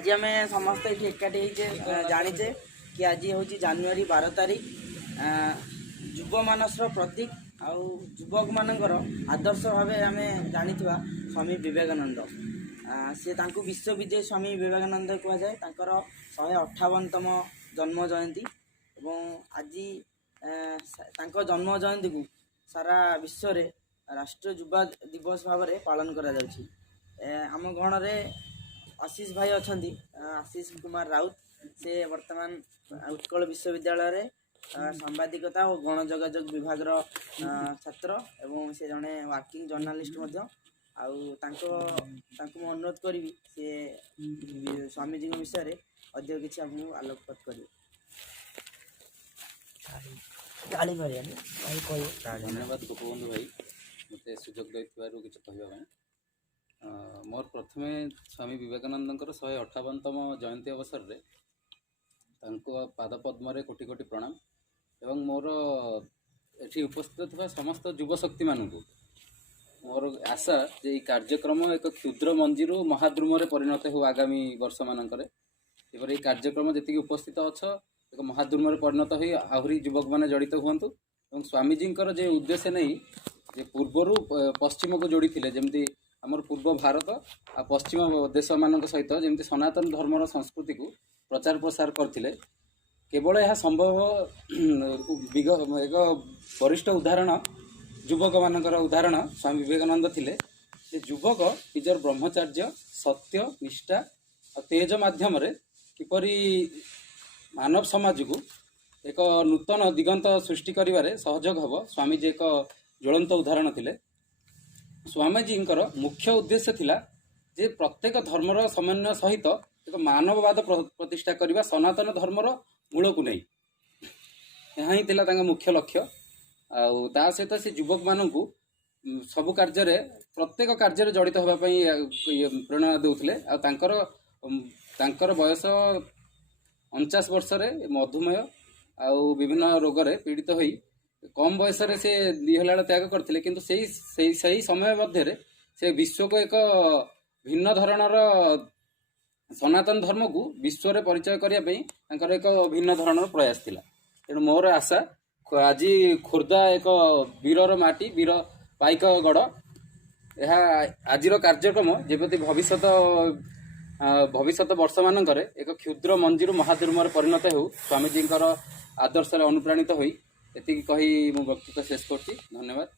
आज आम समस्त ये एकाठी जाचे कि आज हूँ जानुरी 12 तारीख युव मानसर प्रतीक आउ युवक मानकर आदर्श भाव आम जानी स्वामी विवेकानंद सी विश्व विजय स्वामी विवेकानंद कहुए 158तम जन्म जयंती एवं आज जन्म जयंती को सारा विश्व रे राष्ट्रीय युवा दिवस भाव में पालन करा जाउछि। आम गण में आशीष भाई अच्छा आशीष कुमार राउत से वर्तमान उत्कल विश्वविद्यालय रे सांबादिकता और गण जोगाजोग विभाग छात्र एवं से जड़े वर्किंग जर्नालीस्ट अनुरोध करी से स्वामीजी विषय में अधिक किसी आपको आलोकपात करेंगे। धन्यवाद गोपबंधु भाई मत सुजोग कि कहवाई मोर प्रथमे स्वामी विवेकानंद 158तम जयंती अवसर रे पाद पद्म कोटि कोटि प्रणाम एवं मोर एठी उपस्थित था समस्त युवशक्ति मानू मोर आशा जे कार्यक्रम एक क्षुद्र मंजीर महाद्रुम परिणत हो आगामी वर्ष मानक ये कार्यक्रम जी उपस्थित अच्छ एक महाद्रुम परिणत हो आहरी युवक मैंने जड़ित हूँ और स्वामीजी जे उद्देश्य नहीं जे पूर्वर पश्चिम को जोड़ी थे जमती आमर पूर्व भारत आ पश्चिम देश मान सहित जमी सनातन धर्मर संस्कृति को प्रचार प्रसार करते केवल यह संभव एक वरिष्ठ उदाहरण युवक मानकर उदाहरण स्वामी विवेकानंद थिले। युवक निजर ब्रह्मचर्य सत्य निष्ठा और तेज माध्यम किपरि मानव समाज को एक नूतन दिगंत सृष्टि करिवारे सहयोग हब स्वामीजी एक ज्वलंत उदाहरण थिले। स्वामीजींकर मुख्य उद्देश्य थिला जे प्रत्येक धर्मर समन्वय सहित एक मानववाद प्रतिष्ठा करने सनातन धर्मर मूल को नहीं यहाँ ही थिला तांका मुख्य लक्ष्य ता सहित से युवक मानू सबु कार्य प्रत्येक कार्य जड़ित होगापी प्रेरणा देउथिले बयस 49 वर्ष मधुमेह आउ विभिन्न रोग पीड़ित होई कम बयस से दिहला त्याग करते किंतु सही समय मध्य से विश्व को एक भिन्न धरणर सनातन धर्म को विश्व में परिचय करने एक भिन्न धरणर प्रयास थिला। तेणु मोर आशा आज खोर्धा एक वीरर माटी वीर पाइक गढ़ यह आज कार्यक्रम जबकि भविष्यत वर्ष मानक एक क्षुद्र मंजीर महाद्रुम परिणत हो स्वामीजी आदर्श अनुप्राणित होई एति कही मो वक्तव्य शेष करछि। धन्यवाद।